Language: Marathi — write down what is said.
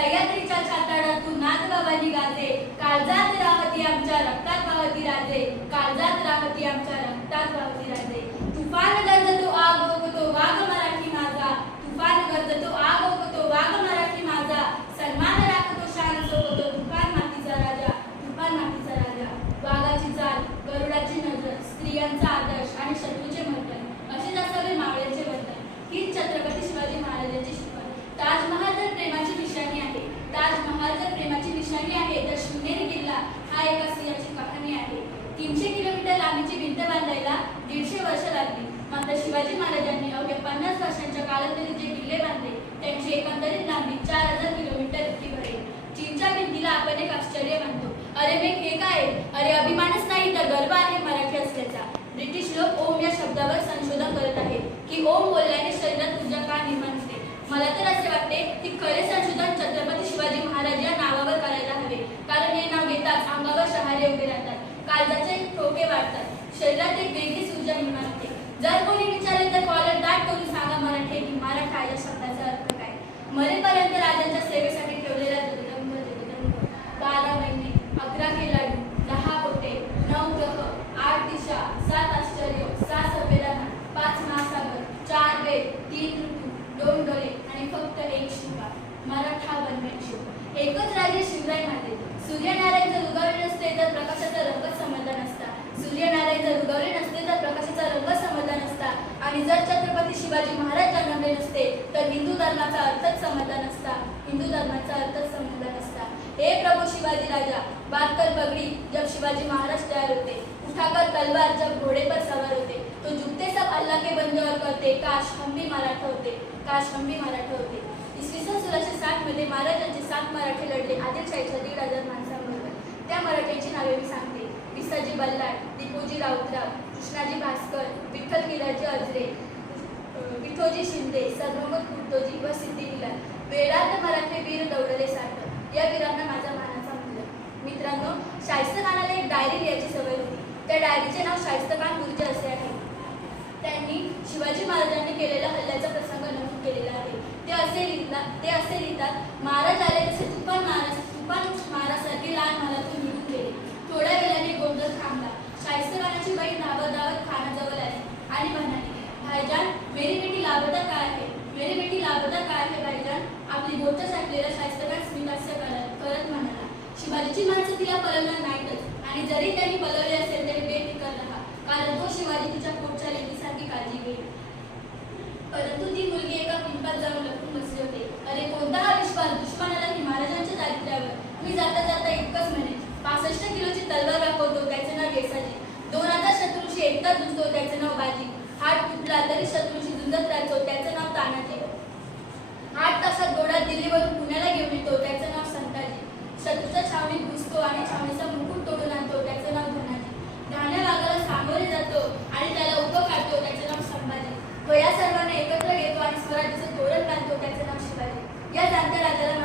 सह्याद्रीच्या छाताडातून नाथबाबांनी गाजे, काळजात राहती आमच्या रक्तात वाहती राजे, काळजात राहती आमच्या रक्तात वाहती राजे. तुफान गरजतो आग ओकतो वाघ मराठी माझा, तुफान गरजतो आग ओकतो वाघ मराठी माझा, सन्मान राखतो शान सोबतो तुफान मातीचा राजा, तुफान मातीचा राजा. वाघाची चाल, गरुडाची नजर, स्त्रियांचा आदर्श आणि शत्रूचे मर्दन, असेच असावे मावळ्यांचे वर्तन. हीच छत्रपती शिवाजी महाराजांची शिकवण. ताजमहाल जर प्रेमाची निशाणी आहे, ताजमहाल जर प्रेमाची निशाणी आहे, तर शिवनेरी किल्ला हा एका सिंहाची कहाणी आहे. 300 किलोमीटर लांबीची भिंत बांधायला 150 वर्ष लागली. मात्र शिवाजी महाराजांनी अवघ्या 50 वर्षांच्या कालावधीत जे किल्ले बांधले त्यांची एकंदरीत लांबी 4000 किलोमीटर इतकी भरेल. चीनच्या भिंतीला आपण एक आश्चर्य मानतो. अरे मेघ हे काय? अरे अभिमानच नाही तर गर्व आहे मराठी असल्याचा. ब्रिटिश लोक ओम या शब्दावर संशोधन करत आहेत की ओम बोलल्याने शरीरात ऊर्जा का निर्माण होते. मला तर असे वाटते की खरे संशोधन छत्रपती शिवाजी महाराज या नावावर करायला हवे, कारण हे नाव घेताच अंगावर शहारे उभे राहतात, काळजाचे ठोके वाढतात, शरीरात एक वेगळीच ऊर्जा निर्माण होते. जर कोणी विचारले तर कॉलर दाट करून सांगा मराठी की मराठा या शब्दाचा अर्थ काय. मरेपर्यंत राजांच्या सेवेसाठी ठेवलेला जगदंब जगदंब. 12 महिने, 11 खेळाडू, 10 कोटे, 9 ग्रह, 8 दिशा, 7 आश्चर्य, 6 संवेदना, 5 महासागर, 4 वेद, 3 ऋतू, 2 डोळे आणि फक्त एक शिवबा. मराठा बनवेल. एकच राजे शिवराय माते. सूर्यनारायण जर उगवले नसते तर प्रकाशाचा रंग समजला नसता. सूर्यनारायण जर उगवले नसते तर प्रकाशाचा रंग समजला नसता. आणि जर छत्रपती शिवाजी महाराज जन्मले नसते तर हिंदू धर्माचा अर्थच समजला नसता. हिंदू धर्माचा अर्थच समजला नसता. हे प्रभू शिवाजी राजा, बात कर पगड़ी जब शिवाजी महाराज तैयार होते, उठाकर तलवार जब घोड़े पर सवार होते, तो झुकते सब अल्लाह के बंदे और करते काश हम भी मराठा होते, काश हम भी मराठा होते. इसवी सन 1660 मध्ये महाराजांचे 7 मराठे लढले आदिलशाहीच्या 1500 माणसांबरोबर. त्या मराठ्यांची नावे मी सांगते. विसाजी बल्लाळ, दीपोजी राऊतराव, कृष्णाजी भास्कर, विठ्ठल गिराजी अजरे, विठोजी शिंदे, सरमोहम्मद कुर्तोजी व सिद्धिविलास. वेळात मराठे वीर दौडले साठ. या वीरांना माझा मानाचा मुलगा. मित्रांनो, शाहिस्तेखानाला एक डायरी लिहायची सवय होती. त्या डायरीचे नाव शाहिस्तेखान गुर्जे असे आहे. त्यांनी शिवाजी महाराजांनी केलेल्या हल्ल्याचा प्रसंग नमूद केलेला आहे. ते असे लिहितात, महाराज आले तसे तुफान महाराजसारखे लहान महालातून निघून गेले. थोड्या वेळाने गोंधळ थांबला. शाहिस्तेखानाची बहीण धावत धावत खानाजवळ आली आणि म्हणाली, भाईजान मेरी बेटी लापता काय आहे, मेरी बेटी लापता काय आहे भाईजान. आपली गोष्ट साठलेला शाहिस्तेखान स्मितहास्य करत म्हणाला, शिवाजीची माणसं तिला पळवणार नाहीतच, आणि जरी त्यांनी पळवले असेल तरी बेफिकर राहा, कारण तो शिवाजी तिच्या पोटच्या लेकीसारखी काळजी घेईल. परंतु ती मुलगी एका पिंपात जाऊन लपून बसली होती. अरे कोणता हा विश्वास दुश्मनाला की महाराजांच्या दारिद्र्यावर. मी जाता जाता इतकंच म्हणे, 65 किलोची तलवार वापरतो त्याचे नाव येसाजी, 2000 शत्रूंशी एकटा झुंजतो त्याचे नाव बाजी, हात तुटला तरी शत्रूंशी झुंजत राहतो त्याचे नाव तानाजी, 8 तासात घोडा दिल्लीवरून पुण्याला घेऊन येतो त्याचे नाव संताजी, शत्रूच्या छावणीत घुसतो आणि छावणीचा मुकुट तोडून आणतो त्याचे नाव धनाजी, ढाण्या वाघाला सामोरे जातो आणि त्याला उभं काढतो त्याचे नाव संभाजी, व या सर्वांना एकत्र घेतो आणि स्वराज्याचं तोरण बांधतो त्याचे नाव शिवाजी. या जाणत्या राजाला